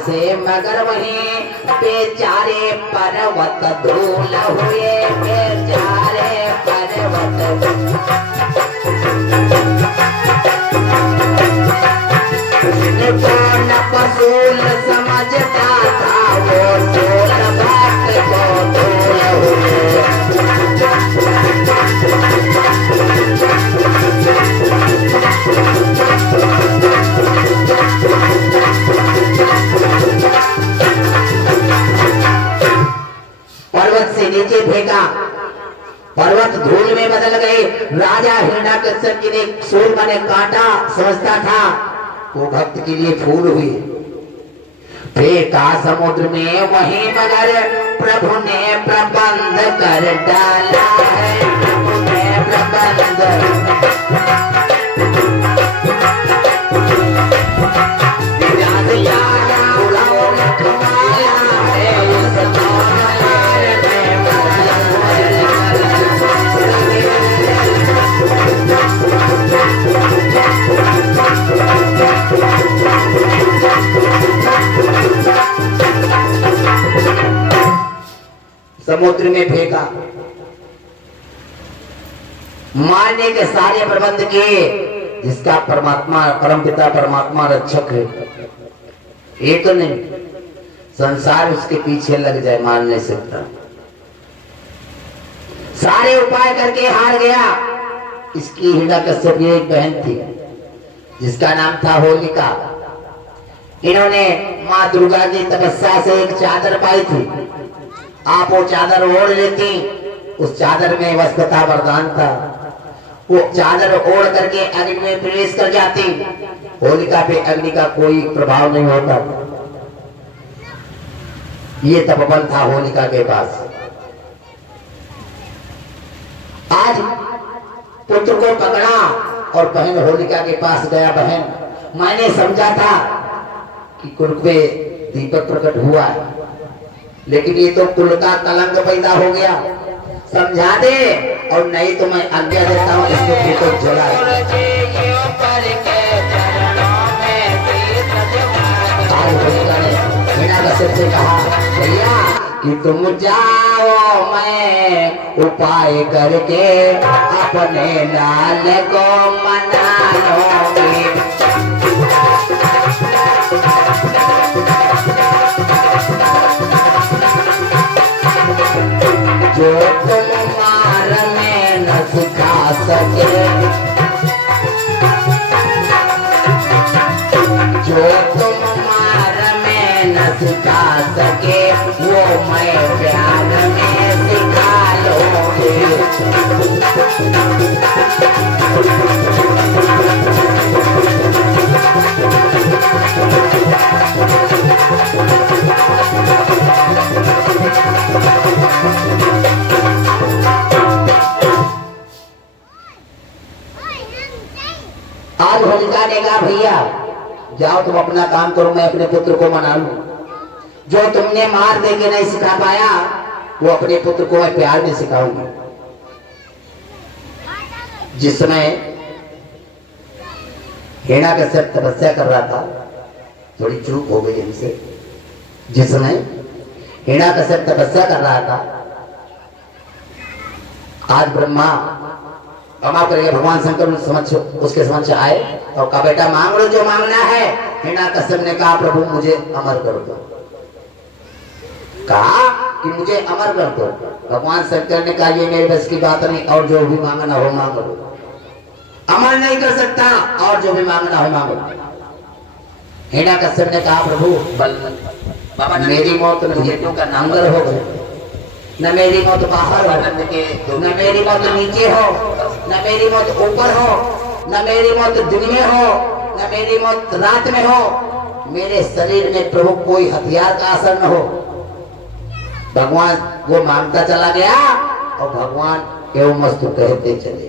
से मगर वहीं बेचारे पर्वत धूल हुए, बेचारे पर्वत। कौन पसूल समझता था वो सोल भक्त को धूल हुए। पर्वत से नीचे फेंका, पर्वत धूल में बदल गए। राजा हिरण्याकश्यप जी ने सूल माने काटा समझता था, वो भक्त के लिए फूल हुई। फेंका समुद्र में वहीं मगर प्रभु ने प्रबंध कर डाला है, प्रभु ने प्रबंध। समुद्र में फेंका, मारने के सारे प्रबंध किए। जिसका परमात्मा परमपिता परमात्मा रक्षक है, एक नहीं संसार उसके पीछे लग जाए मार नहीं सकता। सारे उपाय करके हार गया। इसकी हिरण्याकश्यप की एक बहन थी जिसका नाम था होलिका। इन्होंने माँ दुर्गा की तपस्या से एक चादर पाई थी। आप वो चादर ओढ़ लेती, उस चादर में वस्त्रता वरदान था। वो चादर ओढ़ करके अग्नि में प्रवेश कर जाती, होलिका पे अग्नि का कोई प्रभाव नहीं होता। ये तपबल था होलिका के पास। आज पुत्र को पकड़ा और बहन होलिका के पास गया। बहन, मैंने समझा था कि कुल पे दीपक प्रकट हुआ है, लेकिन ये तो कुल का कलंक पैदा हो गया। समझा दे और नहीं तो मैं आज्ञा देता हूँ इसको दीपक जला। आज होलिका ने हिरण्याकश्यप से कहा, भैया कि तुम जाओ, मैं उपाय करके अपने लाल को मना लूंगी। जो तुम मारने न सिखा सके, जो तुम मारने न सिखा सके, वो मैं प्यार में सिखा लूंगी। आज होलिका ने कहा, भैया जाओ तुम अपना काम करो, मैं अपने पुत्र को मना लूं। जो तुमने मार दे के नहीं सिखा पाया, वो अपने पुत्र को मैं प्यार में सिखाऊंगा। जिस समय हिरण्याकश्यप तपस्या कर रहा था, थोड़ी चूक हो गई हमसे। जिस समय हिरण्याकश्यप तपस्या कर रहा था, आज ब्रह्मा क्षमा करेंगे, भगवान शंकर उसके समक्ष आए और कहा, बेटा मांग लो जो मांगना है। हिरण्याकश्यप ने कहा, प्रभु मुझे अमर कर दो। कहा कि मुझे अमर कर दो। भगवान शंकर ने कहा, ये मेरे बस की बात नहीं, और जो भी मांगना हो मांग लो। अमर नहीं कर सकता, और जो भी मांगना हो मांगो। हिरण्याकश्यप ने कहा, प्रभु बाबा मेरी मौत नंगेटों का नांगर हो गए, न मेरी मौत बाहर हो, न मेरी मौत नीचे हो, न मेरी मौत ऊपर हो, न मेरी मौत दिन में हो, न मेरी मौत रात में हो। मेरे शरीर में प्रभु कोई हथियार का असर न हो। भगवान वो मांगता चला गया और भगवान एवं मस्तु कहते चले।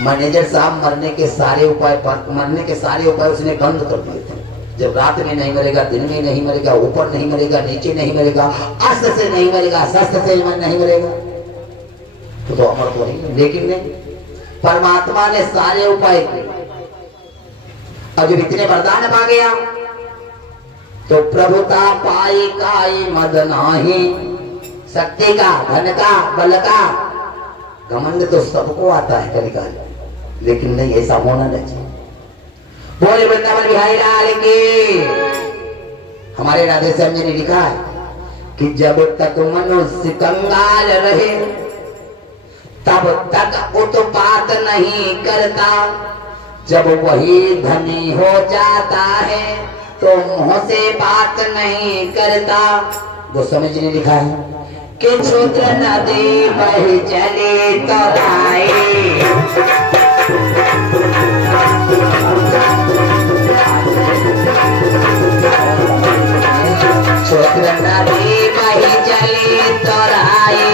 मैनेजर साहब मरने के सारे उपाय उसने बंद कर दिए थे। जब रात में नहीं मरेगा, दिन में नहीं मरेगा, ऊपर नहीं मरेगा, नीचे नहीं मरेगा, अस्त्र से नहीं मरेगा, शस्त्र से नहीं मरेगा, तो अमर तो नहीं। लेकिन नहीं, परमात्मा ने सारे उपाय किए और जब इतने वरदान पा गया तो प्रभुता पाई काई मद नाही, शक्ति का, धन का, बल का घमंड तो सबको आता है कलिकाल, लेकिन नहीं ऐसा होना नहीं चाहिए। बोले वृंदावन बिहारी लाल की। हमारे राधे श्याम जी ने लिखा है कि जब तक मनुष्य कंगाल रहे तब तक उत्पात नहीं करता, जब वही धनी हो जाता है तो मुंह से बात नहीं करता। वो समझ ने लिखा है कि क्षुद्र नदी बह चले तो आए, क्षुद्र नदी बह चले तो आए,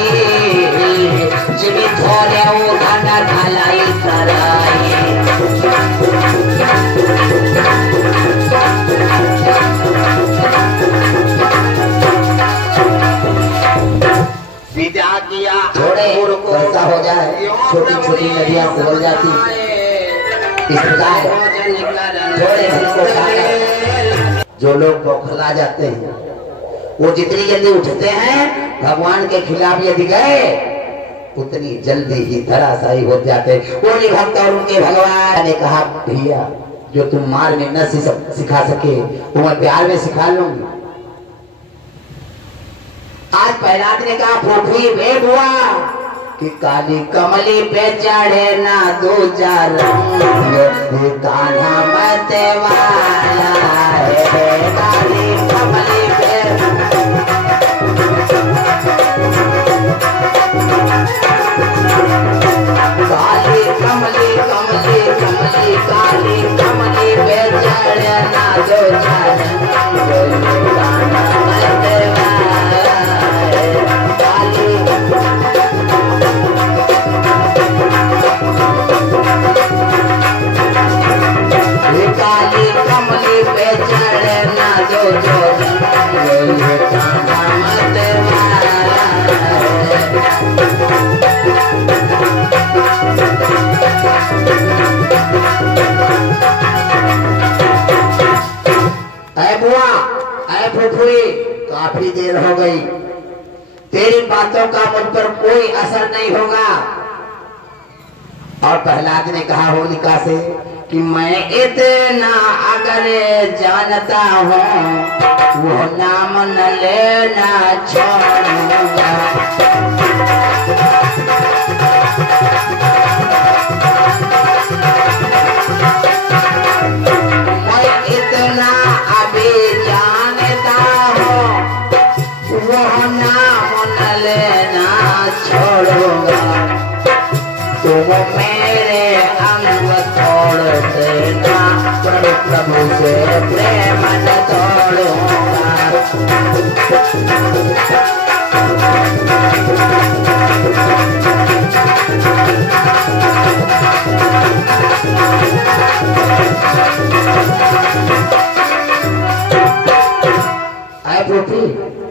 जिमी थोड़े वो घना ढलाई कराए। विद्या किया थोड़े वर्षा हो जाए, छोटी छोटी नदियां उबल जाती, इस प्रकार थोड़े को खाकर जो लोग बौखला जाते हैं वो जितनी जल्दी उठते हैं भगवान के खिलाफ यदि गए उतनी जल्दी ही धराशायी हो जाते। कोई भक्त और उनके भगवान ने कहा भैया जो तुम मार में न सिखा सके वो मैं प्यार में सिखा लूंगी। आज प्रहलाद ने कहा फूफी भेद हुआ कि काली कमली पे चढ़े ना दो चार कान्हा मत वाला है, काली कमली पे काली कमली कमली कमली काली कमली पे चढ़े ना दो चार कान्हा मत काली कमली पे चढ़े ना दो बुआ ऐ फुफुई काफी देर हो गई, तेरी बातों का मुझ पर कोई असर नहीं होगा। और प्रहलाद ने कहा होलिका से कि मैं इतना अगर जानता हूँ वो नाम न लेना छोड़ूंगा। मैं इतना अभी जानता हूँ वो नाम न लेना छोड़ूंगा, तो वो मेरे अंग तोड़ देना, प्रभु से प्रेम न तोड़ूंगा।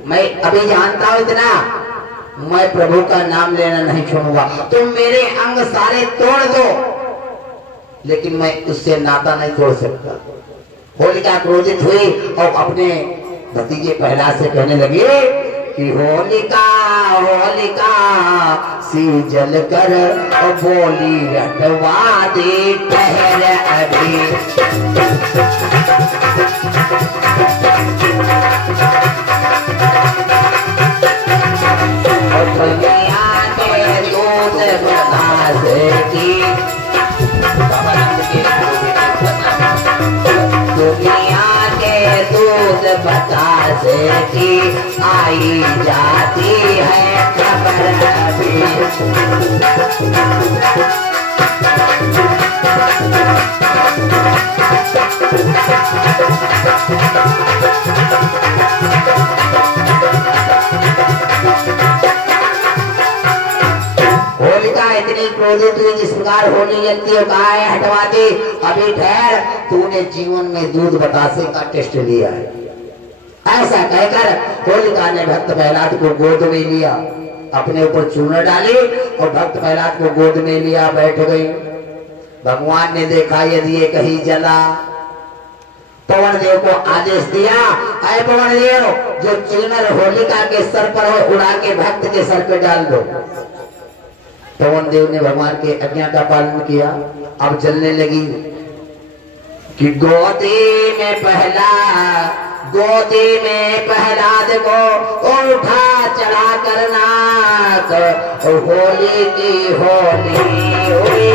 मैं अभी जानता हूँ इतना, मैं प्रभु का नाम लेना नहीं छोड़ूंगा। तुम मेरे अंग सारे तोड़ दो लेकिन मैं उससे नाता नहीं तोड़ सकता। होलिका क्रोधित हुई और अपने भतीजे प्रहलाद से कहने लगी कि होलिका होलिका सी जल कर और बोली हटवा दे ठहर अभी। दुनिया के दूध बतास की, दुनिया के दूध बतास की आई जाती है खबर अभी। इतनी क्रोधित हुई जिस प्रकार होने लगती है, कहा है हटवा दे, अभी ठहर, तूने जीवन में दूध बतासे का टेस्ट लिया है। ऐसा कहकर होलिका ने भक्त प्रहलाद को गोद में लिया, अपने ऊपर चूर्ण डाली और भक्त प्रहलाद को गोद में लिया, बैठ गई। भगवान ने देखा यदि ये कहीं जला पवन देव को आदेश दिया, अय पवन देव, जो चिलमर होलिका के सर पर है उड़ा के भक्त के सर पे डाल दो। पवन देव ने भगवान के आज्ञा का पालन किया। अब चलने लगी कि गोदी में प्रहलाद को उठा चढ़ा करना, होली की होली हुई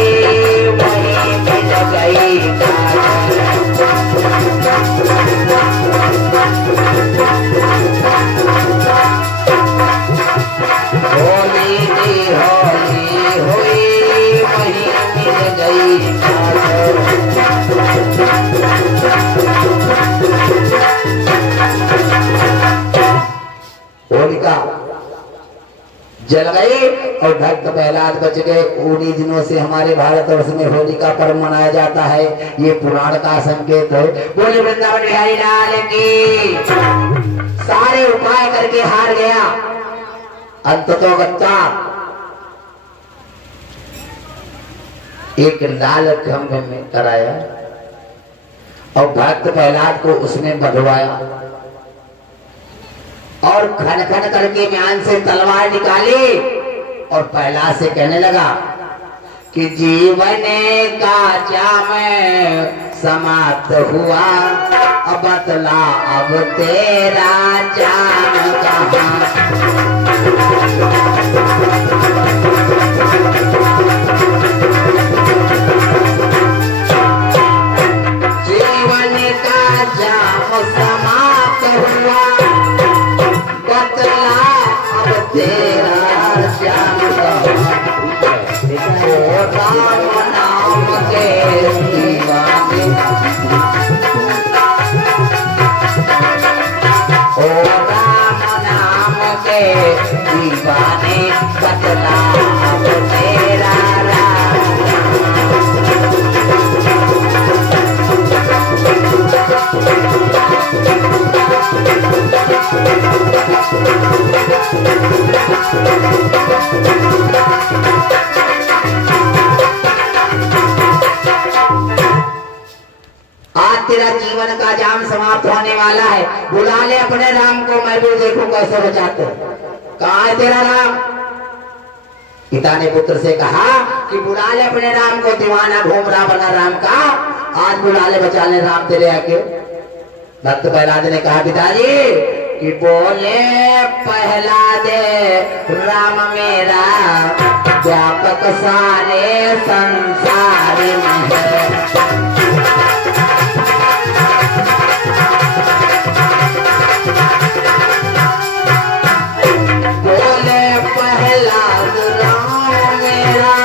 वहीं मिल गई। होली की होली हुई वहीं मिल गई। होलिका जल गई और भक्त प्रहलाद बच गए। उन्हीं दिनों से हमारे भारतवर्ष में होलिका पर्व मनाया जाता है। ये पुराण का संकेत है। बोले वृंदावन बिहारी लाल की। सारे उपाय करके हार गया, अंततो गत्ता एक लाल खंभ में कराया और भक्त प्रहलाद को उसने बधवाया और खन खन करके म्यान से तलवार निकाली और प्रहलाद से कहने लगा कि जीवन का जाम समाप्त हुआ, अब बतला अब तेरा जाम कहाँ। जीवन का जाम समाप्त हुआ, तेरा जाम राम नाम के दीवाने, ओ राम नाम के दीवाने, बदला तेरा आज तेरा जीवन का जाम समाप्त होने वाला है। बुला ले अपने राम को, मैं भी देखूं कैसे बचाते। कहाँ है तेरा राम? पिता ने पुत्र से कहा कि बुला ले अपने राम को, दीवाना घूम रहा बना राम का, आज बुला ले, बचा ले राम तेरे आके। भक्त प्रहलाद ने कहा पिताजी कि बोले प्रहलाद राम मेरा व्यापक सारे संसार में है। बोले प्रहलाद राम मेरा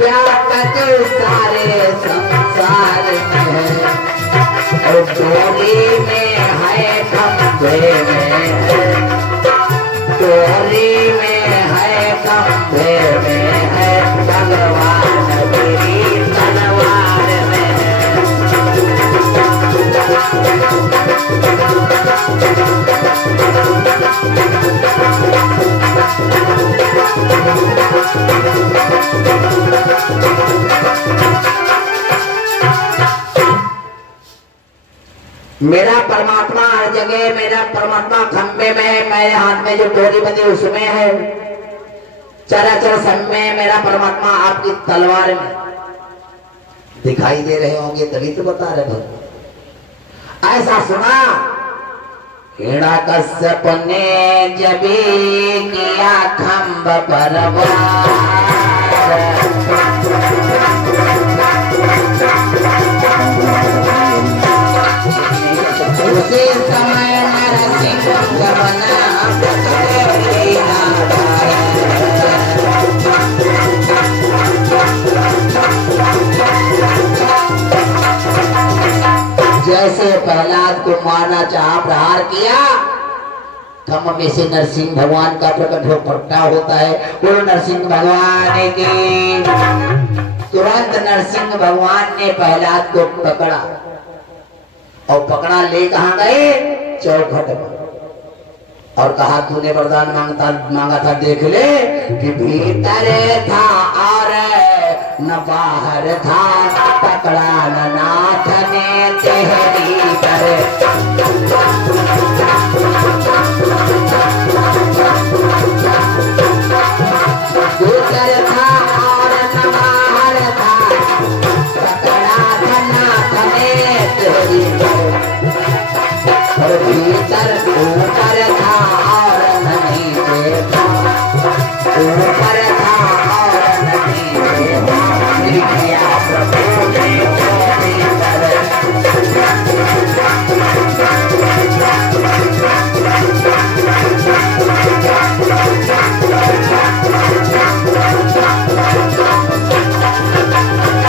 व्यापक सारे संसार में है। और डोली में है खंभे में है, डोली में है खंभे में है, भगवान तेरी तलवार में है। मेरा परमात्मा हर जगह, मेरा परमात्मा खंबे में है, मेरे हाथ में जो डोरी बंधी उसमें है, चराचर सब में मेरा परमात्मा आपकी तलवार में दिखाई दे रहे होंगे, तभी तो बता रहे हो। ऐसा सुना हिरण्यकश्यप ने जब किया खंब पर वार, उसी समय नरसिंह बना जैसे प्रहलाद को मारना चाहा, प्रहार किया, थम में से नरसिंह भगवान का प्रकटा होता है। बोलो नरसिंह भगवान की। तुरंत नरसिंह भगवान ने प्रहलाद को पकड़ा और पकड़ा ले कहाँ गए? चौखट में, और कहा तूने वरदान मांगा था, देख ले कि भीतर था और न बाहर था, पकड़ा न नाथ ने तेरी पर